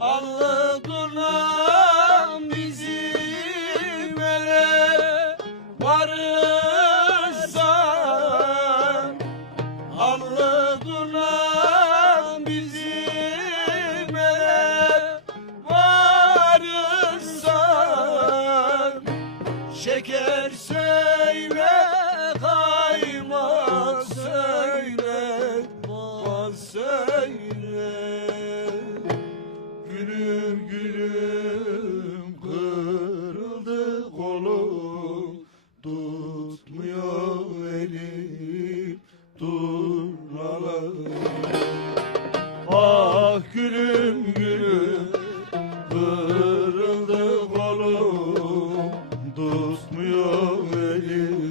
Allah kulağım bizim ele varırsan Allah kulağım bizim ele varırsan Şeker söyle gülüm gülüm kırıldı kolum. Tutmuyor elim turnalarım ah gülüm gülüm kırıldı kolum. Tutmuyor elim